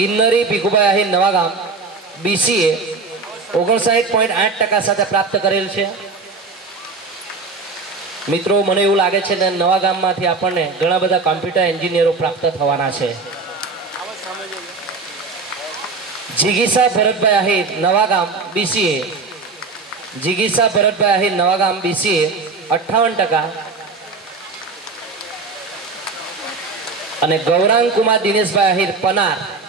Kinnari Bhikhubhai Ahir Navagam BCA ઓગણસાઠ point આઠ ટકા સાથે પ્રાપ્ત કરેલ છે. મિત્રો, મને એવું લાગે છે કે નવા ગામમાંથી આપણને ઘણા બધા કોમ્પ્યુટર એન્જિનિયરો પ્રાપ્ત થવાના છે. જીગીસા ભરતભાઈ આહિર નવાગામ બીસીએ જીગીસા ભરતભાઈ આહિર નવાગામ બીસીએ અઠ્ઠાવન ટકા. અને ગૌરાંગ કુમાર દિનેશભાઈ આહિર, પનાર.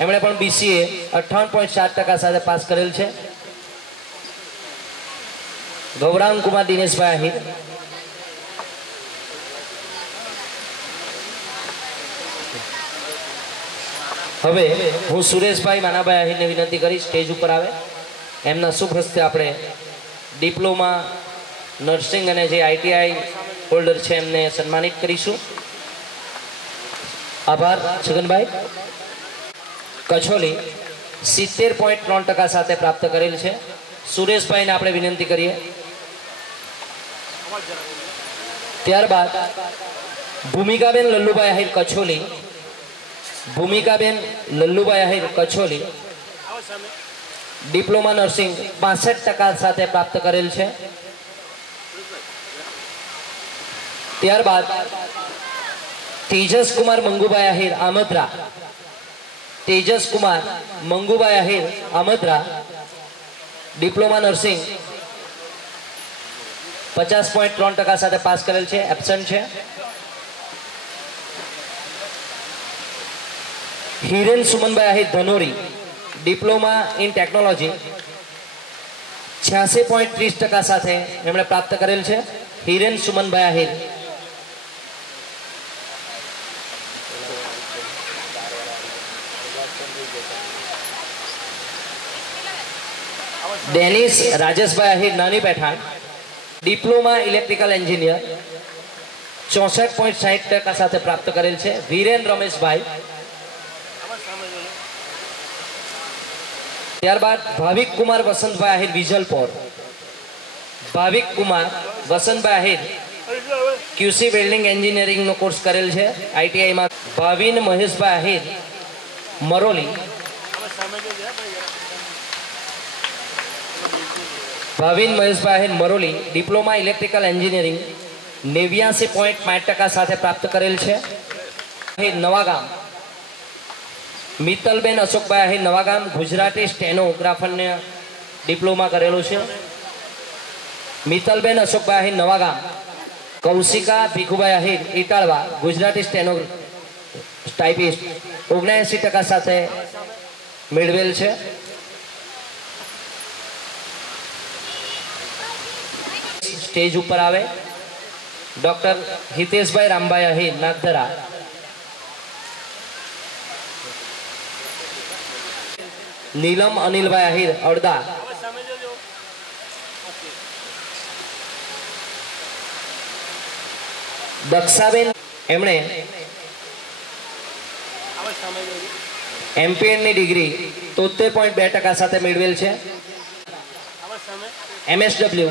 એમણે પણ બીસીએ અઠ્ઠાવન પોઈન્ટ સાત ટકા સાથે પાસ કરેલ છે. ગૌરાંગ કુમાર દિનેશભાઈ આહિર હવે હું સુરેશભાઈ માનાભાઈ આહિરને વિનંતી કરીશ, સ્ટેજ ઉપર આવે. એમના શુભ હસ્તે આપણે ડિપ્લોમા નર્સિંગ અને જે આઈટીઆઈ હોલ્ડર છે એમને સન્માનિત કરીશું. આભાર, છગનભાઈ. કછોલી સિત્તેર પોઈન્ટ ત્રણ ટકા સાથે પ્રાપ્ત કરેલ છે. સુરેશભાઈને આપણે વિનંતી કરીએ. ત્યારબાદ ભૂમિકાબેન લલ્લુભાઈ આહિર કછોલી. ભૂમિકાબેન લલ્લુભાઈ આહિર કછોલી. ડિપ્લોમા નર્સિંગ પાસઠ ટકા સાથે પ્રાપ્ત કરેલ છે. ત્યારબાદ તેજસ કુમાર મંગુભાઈ આહિર આમદ્રા. તેજસ કુમાર મંગુભાઈ આહિર, આમદરા, ડિપ્લોમા નર્સિંગ, પચાસ પોઈન્ટ ત્રણ ટકા સાથે પાસ કરેલ છે, એબસન્ટ છે. Hiren Sumanbhai Ahir, Dhanori, diploma in technology, છ્યાસી પોઈન્ટ ત્રીસ ટકા સાથે એમણે પ્રાપ્ત કરેલ છે. Hiren Sumanbhai Ahir Dennis Rajeshbhai Ahir Nani Pethan, diploma electrical engineer, ચોસઠ પોઈન્ટ સાહીઠ ટકા સાથે પ્રાપ્ત કરેલ છે. વીરેન રમેશભાઈ. ત્યારબાદ ભાવિક કુમાર વસંતભાઈ આહિર વિજલપોર ભાવિક કુમાર વસંતભાઈ આહિર, ક્યુસી વેલ્ડિંગ એન્જિનિયરિંગનો કોર્સ કરેલ છે. આઈટીઆઈમાં Bhavin Maheshbhai Ahir Maroli. Bhavin Maheshbhai Maroli, diploma electrical engineering, નેવ્યાસી પોઈન્ટ પાંચ ટકા સાથે પ્રાપ્ત કરેલ છે. નવાગામ. મિત્તલબેન અશોકભાઈ અહીં નવાગામ, ગુજરાતી સ્ટેનોગ્રાફરને ડિપ્લોમા કરેલું છે. મિત્તલબેન અશોકભાઈ અહીં નવાગામ. કૌશિકા ભીખુભાઈ અહીર ઇટાળવા, ગુજરાતી સ્ટેનો ટાઈપિસ્ટ ઓગણએંસી ટકા સાથે મેળવેલ છે. સ્ટેજ ઉપર આવે. ડોક્ટર હિતેશભાઈ રામભાઈ આહિર નાગધરા. નીલમ અનિલભાઈ અહીર અડદા દક્ષાબેન એમણે એમપીએનની ડિગ્રી તોતેર પોઈન્ટ બે ટકા સાથે મેળવેલ છે. MSW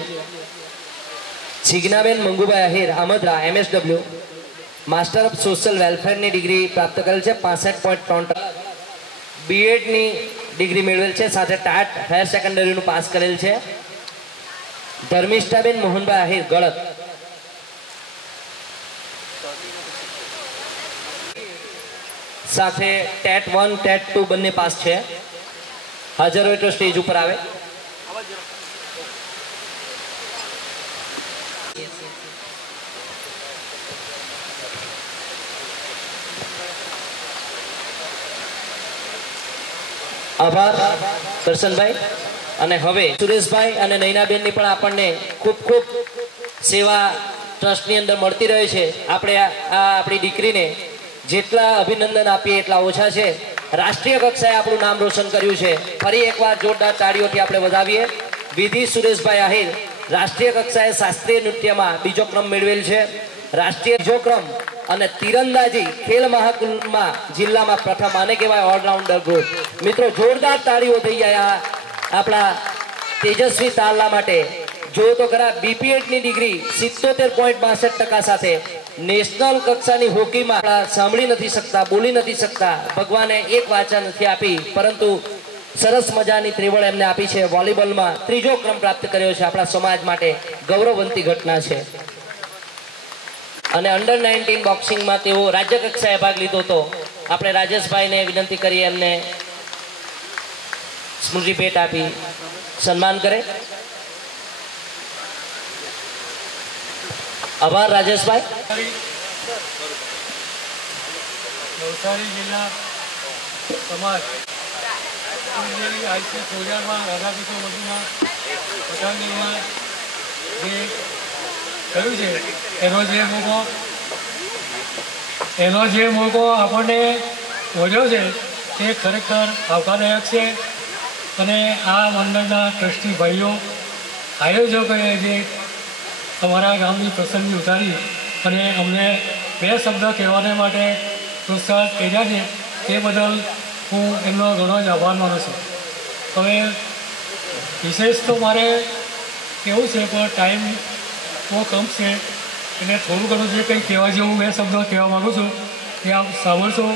Jignaben Mangubhai Ahir, Amadra MSW master of social વેલફેરની degree પ્રાપ્ત કરેલ છે, પાસઠ પોઈન્ટ ત્રણ ટકા. બીએડની ડિગ્રી મેળવેલ છે, સાથે ટાટ હાયર સેકન્ડરીનું પાસ કરેલ છે. ધર્મિષ્ઠાબેન મોહનભાઈ આહિર ગળત સાથે ટેટ વન, ટેટ ટુ બંને પાસ છે. હાજર હોય તો સ્ટેજ ઉપર આવે. આભાર, દર્શનભાઈ. અને હવે સુરેશભાઈ અને નૈનાબેનની પણ આપણને ખૂબ ખૂબ સેવા ટ્રસ્ટની અંદર મળતી રહે છે. આપણે આ આપણી દીકરીને જેટલા અભિનંદન આપીએ એટલા ઓછા છે. રાષ્ટ્રીય કક્ષાએ આપણું નામ રોશન કર્યું છે. ફરી એકવાર જોરદાર તાળીઓથી આપણે વધાવીએ. વિધિ સુરેશભાઈ આહિર, રાષ્ટ્રીય કક્ષાએ શાસ્ત્રીય નૃત્યમાં બીજો ક્રમ મેળવેલ છે. રાષ્ટ્રીય બીજો ક્રમ અને તીરંદાજી ખેલ મહાકુંભમાં જિલ્લામાં પ્રથમ, આને કહેવાય ઓલરાઉન્ડર ગ્રુપ મિત્રો, જોરદાર તાળીઓ થઈ ગયા આપણા તેજસ્વી તારલા માટે. જો તો ખરા બીપીએડની ડિગ્રી સિત્તોતેર પોઈન્ટ બાસઠ ટકા સાથે નેશનલ કક્ષાની હોકીમાં સાંભળી નથી શકતા, બોલી નથી શકતા. ભગવાને એક વાચા નથી આપી, પરંતુ સરસ મજાની ત્રિવળ એમને આપી છે. વોલીબોલમાં ત્રીજો ક્રમ પ્રાપ્ત કર્યો છે આપણા સમાજ માટે. ગૌરવવંતી ઘટના છે. અને અંડર નાઇન્ટીન બોક્સિંગમાં તેઓ રાજ્ય કક્ષાએ ભાગ લીધો હતો. આપણે રાજેશભાઈને વિનંતી કરી એમને સ્મૃતિ ભેટ આપી. સન્માન કરે. આભાર, રાજેશભાઈ. નવસારી જિલ્લા સમાજ આઈસી સોજામાં રાધાકૃષ્ણ મંદિરના પઠાણગીરીમાં જે કહ્યું છે, એનો જે મોકો, એનો જે મોકો આપણને મળ્યો છે, તે ખરેખર આવકારદાયક છે. અને આ મંડળના ટ્રસ્ટી ભાઈઓ, આયોજકોએ જે અમારા ગામની પ્રસંગી ઉતારી અને અમને બે શબ્દ કહેવાને માટે પ્રોત્સાહન કર્યા છે, તે બદલ હું એમનો ઘણો જ આભાર માનું છું. હવે વિશેષ તો મારે કેવું છે, પણ ટાઈમ બહુ કમ છે, એટલે થોડું ઘણું જે કંઈ કહેવા જેવું બે શબ્દો કહેવા માગું છું કે આપ સાંભળશો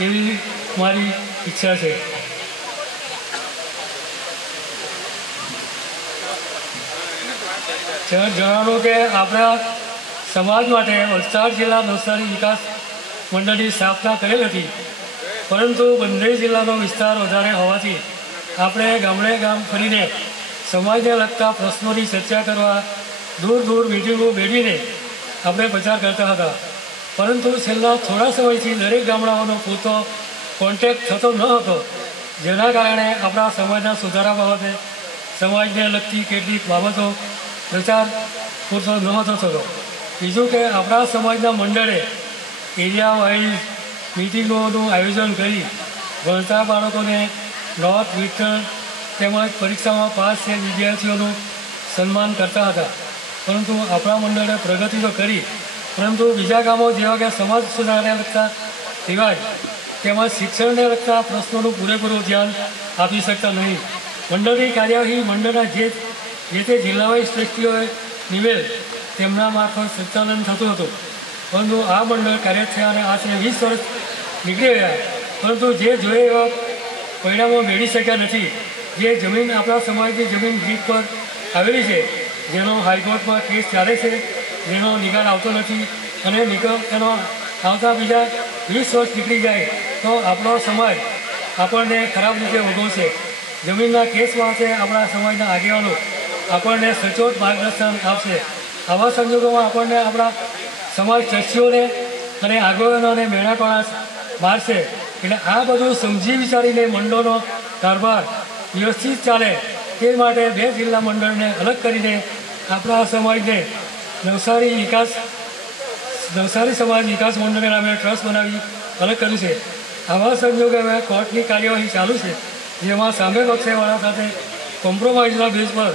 એવી મારી ઈચ્છા છે. જ- જણાવું કે આપણા સમાજ માટે વલસાડ જિલ્લા નવસારી વિકાસ મંડળની સ્થાપના કરેલ હતી. પરંતુ બંને જિલ્લાનો વિસ્તાર વધારે હોવાથી આપણે ગામડે ગામ ફરીને સમાજને લગતા પ્રશ્નોની ચર્ચા કરવા દૂર દૂર મિટિંગો મેળવીને આપણે પ્રચાર કરતા હતા. પરંતુ છેલ્લા થોડા સમયથી દરેક ગામડાઓનો પૂરતો કોન્ટેક્ટ થતો ન હતો, જેના કારણે આપણા સમાજના સુધારા બાબતે સમાજને લગતી કેટલીક બાબતો પ્રચાર પૂરતો નહોતો થતો. બીજું કે આપણા સમાજના મંડળે એરિયા વાઇઝ મિટિંગોનું આયોજન કરી ભણતા બાળકોને નોટ વિતરણ તેમજ પરીક્ષામાં પાસ થયેલ વિદ્યાર્થીઓનું સન્માન કરતા હતા. પરંતુ આપણા મંડળે પ્રગતિ તો કરી, પરંતુ બીજા કામો જેવા કે સમાજ સુધારને લગતા રિવાજ તેમજ શિક્ષણને લગતા પ્રશ્નોનું પૂરેપૂરું ધ્યાન આપી શકતા નહીં. મંડળની કાર્યવાહી મંડળના જે જે તે જિલ્લા વાઇઝ ટ્રસ્ટીઓએ નિવેલ તેમના મારફત સંચાલન થતું હતું. પરંતુ આ મંડળ કાર્ય થયા અને આશરે વીસ વર્ષ નીકળી ગયા પરંતુ જે જોઈએ એવા પરિણામો મેળવી શક્યા નથી. જે જમીન આપણા સમાજની જમીન જીત પર આવેલી છે, જેનો હાઈકોર્ટમાં કેસ ચાલે છે, જેનો નિકાલ આવતો નથી અને નિકાલ એનો આવતા બીજા વીસ વર્ષ નીકળી જાય તો આપણો સમાજ આપણને ખરાબ રીતે ભોગવશે. જમીનના કેસ છે આપણા સમાજના આગેવાનો આપણને સચોટ માર્ગદર્શન આપશે. આવા સંજોગોમાં આપણને આપણા સમાજ ચર્ચીઓને અને આગેવાનોને મેળાટોળા મારશે. એટલે આ બધું સમજી વિચારીને મંડળનો કારભાર વ્યવસ્થિત ચાલે તે માટે બે જિલ્લા મંડળને અલગ કરીને આપણા સમાજને નવસારી વિકાસ, નવસારી સમાજ વિકાસ મંડળને નામે ટ્રસ્ટ બનાવી અલગ કર્યું છે. આવા સંજોગે હવે કોર્ટની કાર્યવાહી ચાલુ છે. જેમાં સામે પક્ષેવાળા સાથે કોમ્પ્રોમાઇઝના બેઝ પર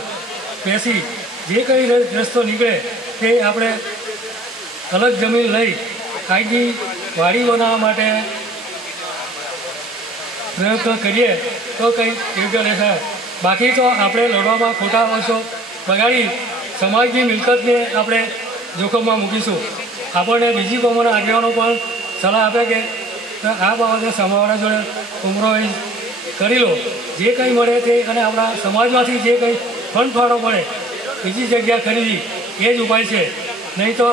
બેસી જે કંઈ રસ્તો નીકળે તે આપણે અલગ જમીન લઈ કાયદી વાડી બનાવવા માટે પ્રયત્ન કરીએ તો કંઈ યોગ્ય રહેશે. બાકી તો આપણે લડવામાં ખોટા વર્ષો બગાડી સમાજની મિલકતને આપણે જોખમમાં મૂકીશું. આપણને બીજી કોમોના આગેવાનો પણ સલાહ આપે કે આ બાબતે સમાવાળા જોડે કોમ્પ્રોમાઇઝ કરી લો. જે કંઈ મળે તે અને આપણા સમાજમાંથી જે કંઈ ફંડ ફાળો મળે. બીજી જગ્યા ખરીદી. એ જ ઉપાય છે. નહીં તો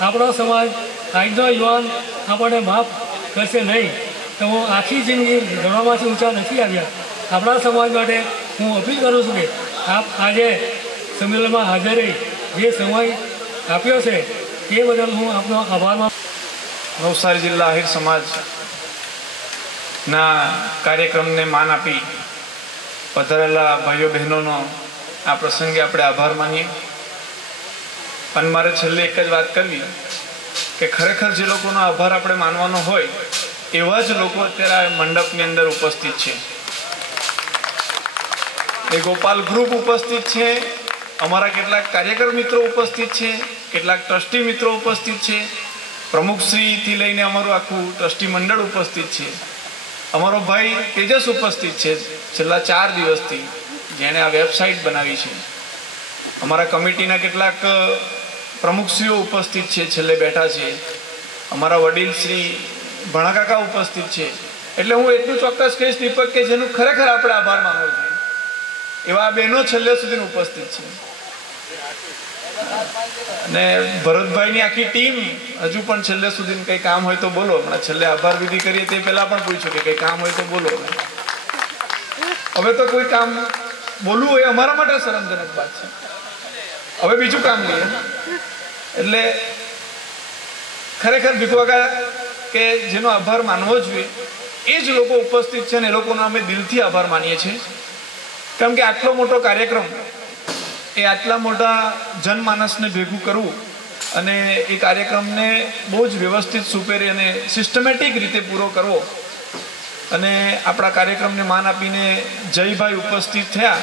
આપણો સમાજ આજનો યુવાન આપણને માફ કરશે નહીં. તો હું આખી જિંદગી ગણવામાંથી ઊંચા નથી આવ્યા. આપણા સમાજ માટે હું અપીલ કરું છું કે આપ આજે સંમેલનમાં હાજર રહી. જે સમય આપ્યો છે તે બદલ હું આપનો આભાર માનું નવસારી જિલ્લા આહિર સમાજના કાર્યક્રમને માન આપી પધારેલા ભાઈઓ બહેનોનો આ પ્રસંગે આપણે આભાર માનીએ. અને મારે છેલ્લે એક જ વાત કરવી કે ખરેખર જે લોકોનો આભાર આપણે માનવાનો હોય, એવા જ લોકો અત્યારે મંડપની અંદર ઉપસ્થિત છે. એ ગોપાલ ગ્રુપ ઉપસ્થિત છે, અમારા કેટલાક કાર્યકર મિત્રો ઉપસ્થિત છે, કેટલાક ટ્રસ્ટી મિત્રો ઉપસ્થિત છે, પ્રમુખશ્રીથી લઈને અમારું આખું ટ્રસ્ટી મંડળ ઉપસ્થિત છે. અમારો ભાઈ તેજસ ઉપસ્થિત છે, છેલ્લા ચાર દિવસથી. જેણે આ વેબસાઇટ બનાવી છે. અમારા કમિટીના કેટલાક પ્રમુખશ્રીઓ ઉપસ્થિત છે, છેલ્લે બેઠા છે. અમારા વડીલ શ્રી ભણાકાકા ઉપસ્થિત છે. એટલે હું એટલું ચોક્કસ કહીશ દીપક કે જેનું ખરેખર આપણે આભાર માનવો જોઈએ. એવા બહેનો છેલ્લે સુધી ઉપસ્થિત છે. અને ભરતભાઈની આખી ટીમ હજુ પણ છેલ્લે સુધી કંઈ કામ હોય તો બોલો. હમણાં છેલ્લે આભાર વિધિ કરીએ તે પહેલા પણ પૂછ્યું કે કંઈ કામ હોય તો બોલો. હવે તો કોઈ કામ બોલવું એ અમારા માટે શરમજનક વાત છે. હવે બીજું કામ લઈએ એટલે ખરેખર ભીખવાકા કે જેનો આભાર માનવો જોઈએ, એ જ લોકો ઉપસ્થિત છે ને એ લોકોનો અમે દિલથી આભાર માનીએ છીએ. કેમ કે આટલો મોટો કાર્યક્રમ એ આટલા મોટા જનમાનસને ભેગું કરવું અને એ કાર્યક્રમને બહુ જ વ્યવસ્થિત, સુપેરી અને સિસ્ટમેટિક રીતે પૂરો કરવો અને આપણા કાર્યક્રમને માન આપીને જયભાઈ ઉપસ્થિત થયા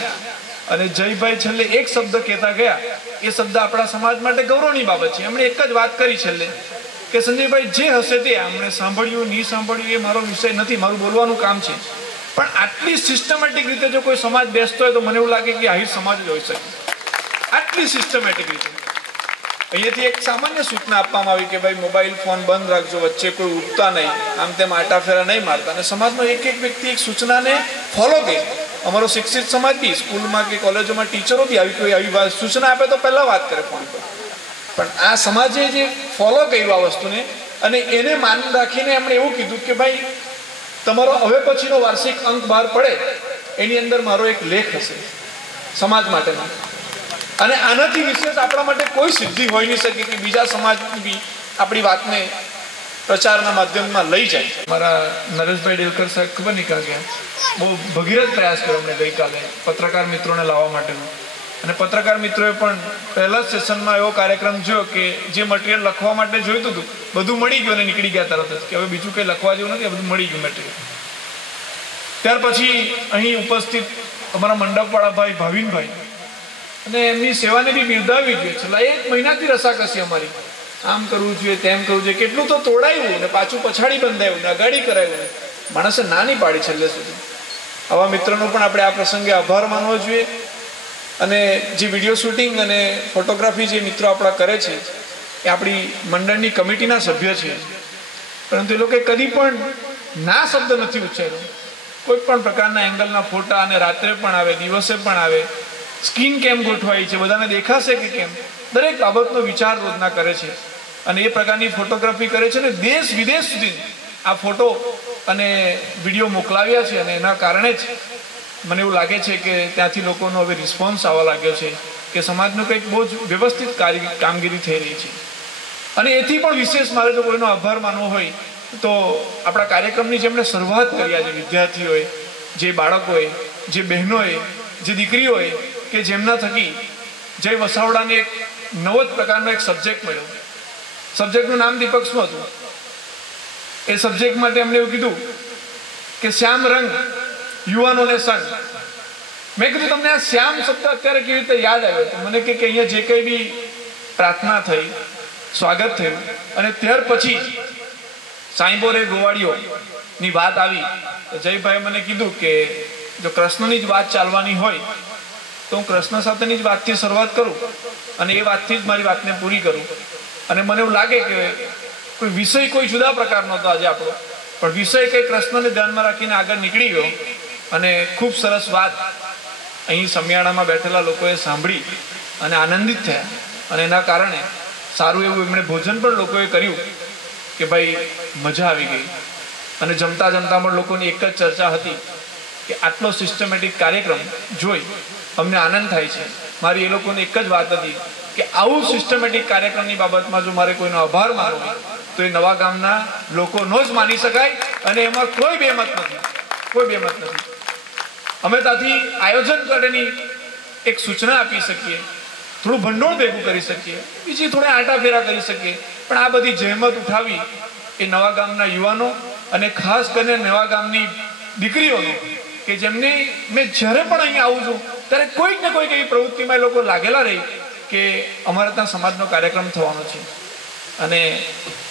અને જયભાઈ છેલ્લે એક શબ્દ કહેતા ગયા. એ શબ્દ આપણા સમાજ માટે ગૌરવની બાબત છે. એમણે એક જ વાત કરી છેલ્લે કે, સંજયભાઈ, જે હશે તે અમને સાંભળ્યું, નહીં સાંભળ્યું એ મારો વિષય નથી, મારું બોલવાનું કામ છે. પણ આટલી સિસ્ટમેટિક રીતે જો કોઈ સમાજ બેસતો હોય તો મને એવું લાગે કે આહિર સમાજ જ હોઈ શકે. આટલી સિસ્ટમેટિક રીતે. અહીંયાથી એક સામાન્ય સૂચના આપવામાં આવી કે ભાઈ મોબાઈલ ફોન બંધ રાખજો, વચ્ચે કોઈ ઉઠતા નહીં. આમ તેમ આટાફેરા નહીં મારતા. અને સમાજનો એક એક વ્યક્તિ એક સૂચનાને ફોલો કરે. અમારો શિક્ષિત સમાજ બી, સ્કૂલમાં કે કોલેજોમાં ટીચરો બી આવી કોઈ આવી સૂચના આપે તો પહેલાં વાત કરે ફોન પર. પણ આ સમાજે જે ફોલો કર્યું આ વસ્તુને, અને એને માન રાખીને એમણે એવું કીધું કે ભાઈ, તમારો હવે પછીનો વાર્ષિક અંક બહાર પડે. એની અંદર મારો એક લેખ હશે. સમાજ માટેનો. અને આનાથી વિશેષ આપણા માટે કોઈ સિદ્ધિ હોઈ નહીં શકે કે બીજા સમાજની બી આપણી વાતને પ્રચારના માધ્યમમાં લઈ જાય. મારા નરેશભાઈ ડેલકર સાહેબ ખબર નહીં ગયા. બહુ ભગીરથ પ્રયાસ કર્યો અમને ગઈકાલે પત્રકાર મિત્રોને લાવવા માટેનો. અને પત્રકાર મિત્રોએ પણ પહેલા સેશનમાં એવો કાર્યક્રમ જોયો કે જે મટીરિયલ લખવા માટે જોઈતું હતું, બધું મળી ગયું અને નીકળી ગયા તરત જ. કે હવે બીજું કંઈ લખવા જેવું નથી બધું મળી ગયું મટીરિયલ ત્યાર પછી અહીં ઉપસ્થિત અમારા મંડપવાળા ભાઈ ભાવિનભાઈ અને એમની સેવાને બી બિરદાવવી જોઈએ. છેલ્લા એક મહિનાથી રસાકસી અમારી. આમ કરવું જોઈએ, તેમ કરવું જોઈએ. કેટલું તો તોડાયું ને પાછું પછાડી બંધાયું ને અગાડી કરાયું માણસે ના નહીં પાડી છેલ્લે સુધી. આવા મિત્રોનો પણ આપણે આ પ્રસંગે આભાર માનવો જોઈએ. અને જે વીડિયો શૂટિંગ અને ફોટોગ્રાફી જે મિત્રો આપણા કરે છે, એ આપણી મંડળની કમિટીના સભ્ય છે. પરંતુ એ લોકોએ કદી પણ ના શબ્દ નથી ઉચ્ચાર્યો. કોઈ પણ પ્રકારના એંગલના ફોટા અને રાત્રે પણ આવે, દિવસે પણ આવે સ્કીન કેમ ગોઠવાઈ છે? બધાને દેખાશે કે કેમ? દરેક બાબતનો વિચાર રોજના કરે છે. અને એ પ્રકારની ફોટોગ્રાફી કરે છે અને દેશ વિદેશ સુધી આ ફોટો અને વીડિયો મોકલાવ્યા છે અને એના કારણે જ મને એવું લાગે છે કે ત્યાંથી લોકોનો હવે રિસ્પોન્સ આવવા લાગ્યો છે કે સમાજનું કંઈક બહુ જ વ્યવસ્થિત કામગીરી થઈ રહી છે. અને એથી પણ વિશેષ મારે જો કોઈનો આભાર માનવો હોય, તો આપણા કાર્યક્રમની જેમણે શરૂઆત કરી આજે વિદ્યાર્થીઓએ, જે બાળકોએ, જે બહેનોએ, જે દીકરીઓએ કે જેમના થકી જય વસાવડાને એક નવો જ પ્રકારનો એક સબ્જેક્ટ મળ્યો. સબ્જેક્ટનું નામ દીપક હતું? એ સબ્જેક્ટ માટે એમણે એવું કીધું કે શ્યામ રંગ યુવાનોને સંગ. મેં કીધું, તમને આ શ્યામ શબ્દ અત્યારે કેવી રીતે યાદ આવ્યો? મને કે અહીંયા જે કંઈ બી પ્રાર્થના થઈ, સ્વાગત થયું અને ત્યાર પછી સાંઈબોરે ગોવાળીઓ ની વાત આવી. જયભાઈ મને કીધું કે જો કૃષ્ણની જ વાત ચાલવાની હોય તો હું કૃષ્ણ સાથેની જ વાતથી શરૂઆત કરું અને એ વાતથી જ મારી વાતને પૂરી કરું. અને મને એવું લાગે કે કોઈ વિષય કોઈ જુદા પ્રકારનો હતો આજે આપણો. પણ વિષય કંઈ કૃષ્ણને ધ્યાનમાં રાખીને આગળ નીકળી ગયો અને ખૂબ સરસ વાત અહીં સમિયાળામાં બેઠેલા લોકોએ સાંભળી અને આનંદિત થયા. અને એના કારણે સારું એવું એમણે ભોજન પણ લોકોએ કર્યું કે ભાઈ મજા આવી ગઈ. અને જમતા જમતા પણ લોકોની એક જ ચર્ચા હતી કે આટલો સિસ્ટમેટિક કાર્યક્રમ જોઈ અમને આનંદ થાય છે. મારી એ લોકોને એક જ વાત હતી કે આવું સિસ્ટમેટિક કાર્યક્રમની બાબતમાં જો મારે કોઈનો આભાર માનવો તો એ નવા ગામના લોકોનો જ માની શકાય અને એમાં કોઈ બેમત નથી. કોઈ બેમત નથી. અમે ત્યાંથી આયોજન કરેની એક સૂચના આપી શકીએ, થોડું ભંડોળ ભેગું કરી શકીએ, બીજી થોડા આંટાફેરા કરી શકીએ, પણ આ બધી જહેમત ઉઠાવી એ નવા ગામના યુવાનો અને ખાસ કરીને નવા ગામની દીકરીઓનો કે જેમને મેં જ્યારે પણ અહીંયા આવું છું ત્યારે કોઈક ને કોઈક એવી પ્રવૃત્તિમાં એ લોકો લાગેલા રહી કે અમારા ત્યાં સમાજનો કાર્યક્રમ થવાનો છે. અને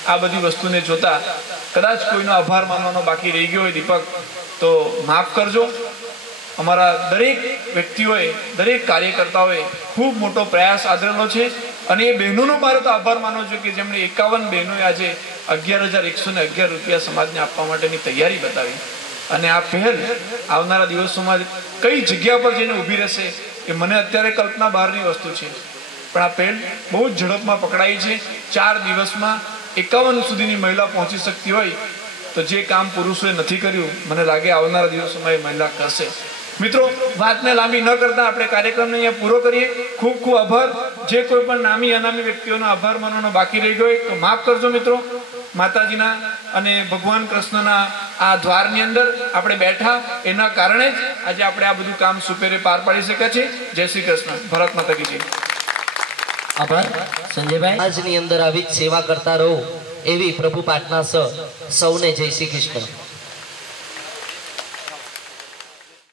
આ બધી વસ્તુને જોતા કદાચ કોઈનો આભાર માનવાનો બાકી રહી ગયો હોય દીપક, તો માફ કરજો. અમારા દરેક વ્યક્તિઓએ, દરેક કાર્યકર્તાઓએ ખૂબ મોટો પ્રયાસ આદરેલો છે અને એ બહેનોનો મારે તો આભાર માનવો છું કે જેમણે એકાવન બહેનોએ આજે અગિયાર હજાર એકસો ને અગિયાર રૂપિયા સમાજને આપવા માટેની તૈયારી બતાવી. અને આ પહેલ આવનારા દિવસોમાં કઈ જગ્યા પર જઈને ઊભી રહેશે એ મને અત્યારે કલ્પના બહારની વસ્તુ છે. પણ આ પહેલ બહુ જ ઝડપમાં પકડાઈ છે. ચાર દિવસમાં એકાવન સુધીની મહિલા પહોંચી શકતી હોય તો જે કામ પુરુષોએ નથી કર્યું, મને લાગે આવનારા દિવસોમાં એ મહિલા કરશે. મિત્રો, વાતને લાંબી ન કરતા આપણે કાર્યક્રમને અહીંયા પૂરો કરીએ. ખૂબ ખૂબ આભાર. જે કોઈ પણ નામી અનામી વ્યક્તિઓનો આભાર માનવાનો બાકી રહી ગયો તો માફ કરજો મિત્રો. માતાજીના અને ભગવાન કૃષ્ણના આ દ્વારની અંદર આપણે બેઠા એના કારણે જ આજે આપણે આ બધું કામ સુપેરે પાર પાડી શક્યા છે જય શ્રી કૃષ્ણ. ભરત માતા કી આભાર. સંજયભાઈ? આજની અંદર આવી જ સેવા કરતા રહો એવી પ્રભુ પાટના સ સૌને જય શ્રી કૃષ્ણ.